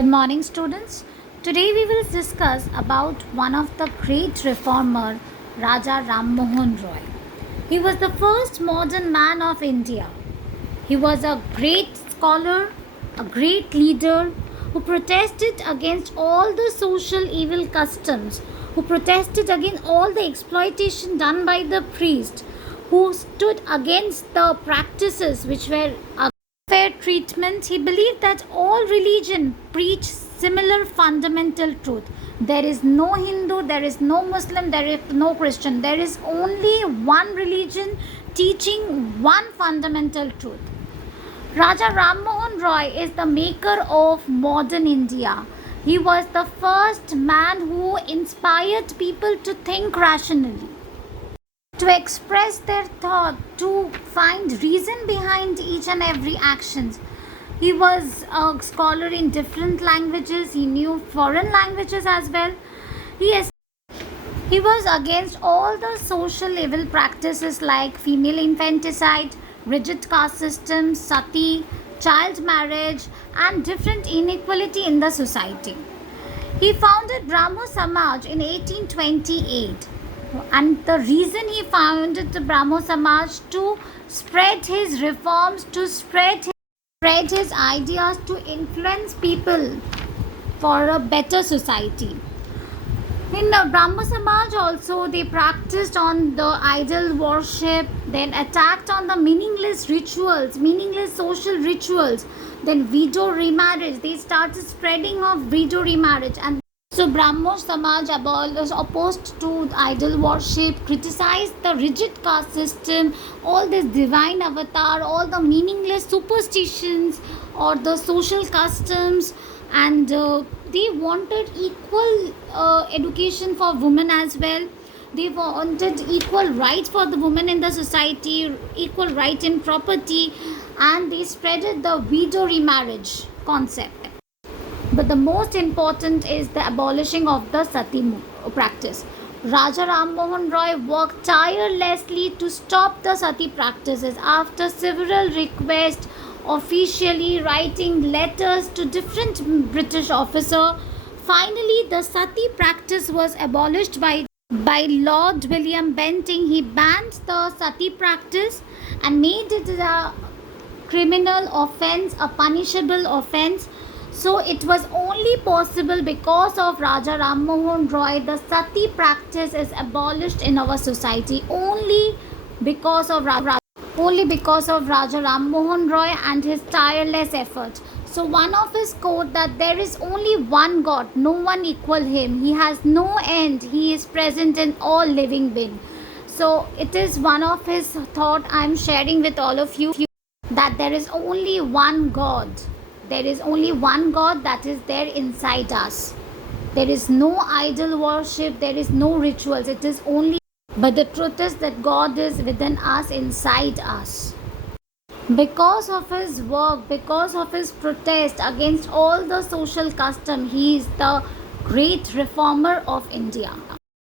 Good morning, students. Today we will discuss about one of the great reformer, Raja Ram Mohan Roy. He was the first modern man of India. He was a great scholar, a great leader who protested against all the social evil customs, who protested against all the exploitation done by the priest, who stood against the practices which were fair treatment. He believed that all religion preach similar fundamental truth. There is no Hindu, there is no Muslim, there is no Christian. There is only one religion teaching one fundamental truth. Raja Ram Mohan Roy is the maker of modern India. He was the first man who inspired people to think rationally, to express their thought, to find reason behind each and every actions. He was a scholar in different languages. He knew foreign languages as well. Yes, he was against all the social evil practices like female infanticide, rigid caste systems, sati, child marriage, and different inequality in the society. He founded Brahmo Samaj in 1828, and the reason he founded the Brahmo Samaj to spread his reforms, to spread his ideas, to influence people for a better society. In the Brahmo Samaj also they practiced on the idol worship, then attacked on the meaningless rituals, meaningless social rituals, then widow remarriage. They started spreading of widow remarriage, and so Brahmo Samaj was opposed to idol worship, criticized the rigid caste system, all this divine avatar, all the meaningless superstitions or the social customs, and they wanted equal education for women as well. They wanted equal rights for the women in the society, equal right in property, and they spreaded the widow remarriage concept. But the most important is the abolishing of the sati practice. Raja Ram Mohan Roy worked tirelessly to stop the sati practices after several requests, officially writing letters to different British officers. Finally, the sati practice was abolished by Lord William Bentinck. He banned the sati practice and made it a criminal offense, a punishable offense. So it was only possible because of Raja Ram Mohan Roy. The sati practice is abolished in our society only because of Raja Ram Mohan Roy and his tireless effort. So one of his quote that there is only one God, no one equal him. He has no end. He is present in all living being. So it is one of his thought I am sharing with all of you, that there is only one God. There is only one God that is there inside us. There is no idol worship, there is no rituals. It is only, but the truth is that God is within us, inside us. Because of his work, because of his protest against all the social custom, he is the great reformer of India.